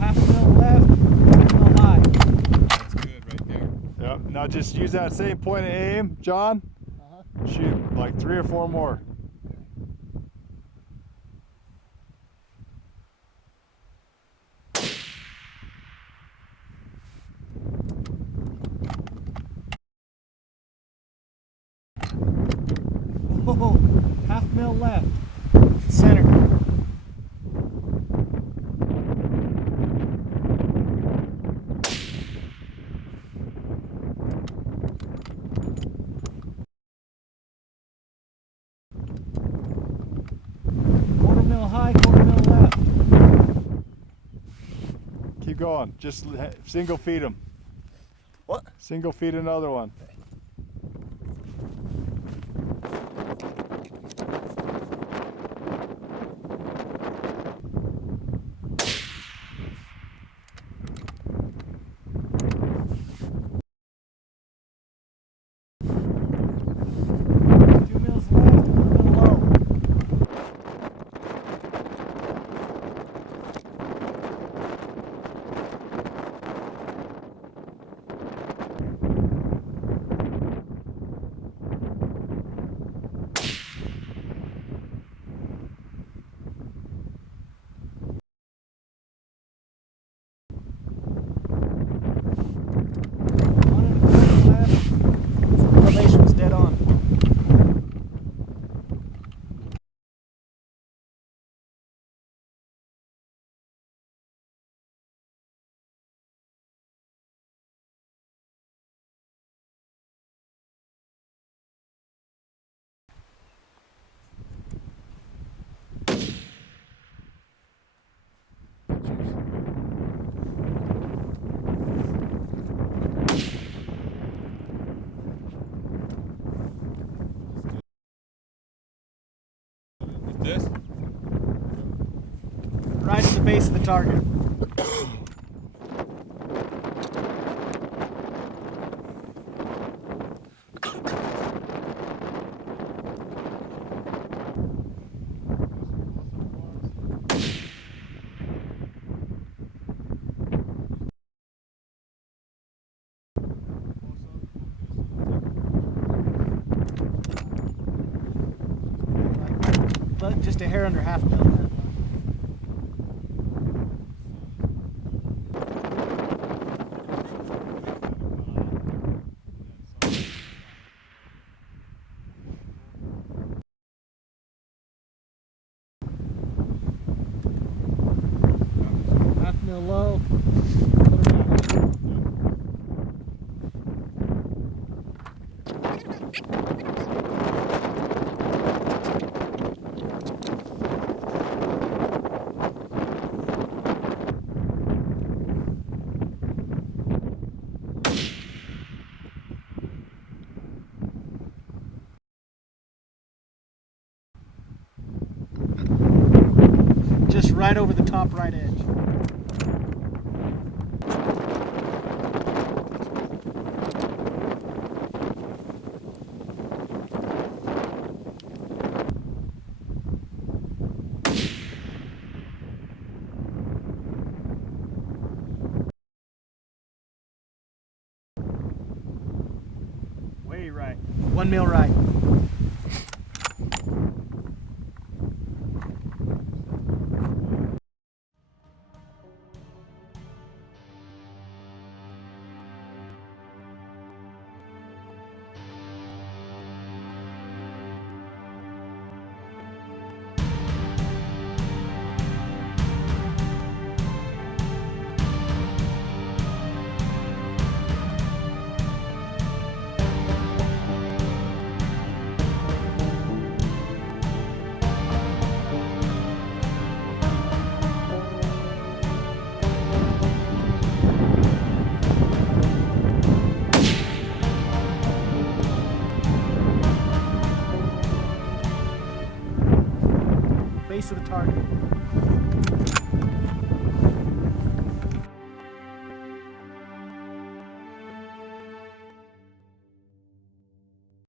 Half mil left, mil high. That's good right there. Yep. Now just use that same point of aim, John. Shoot like 3 or 4 more. Oh, half mil left. Center. Quarter mil high, quarter mil left. Keep going. Just single feed them. What? Single feed another one. Elevation's dead on. This? Right at the base of the target. But just a hair under half mil. Half mil low. Just right over the top right edge. Way right. 1 mil right. Base of the target.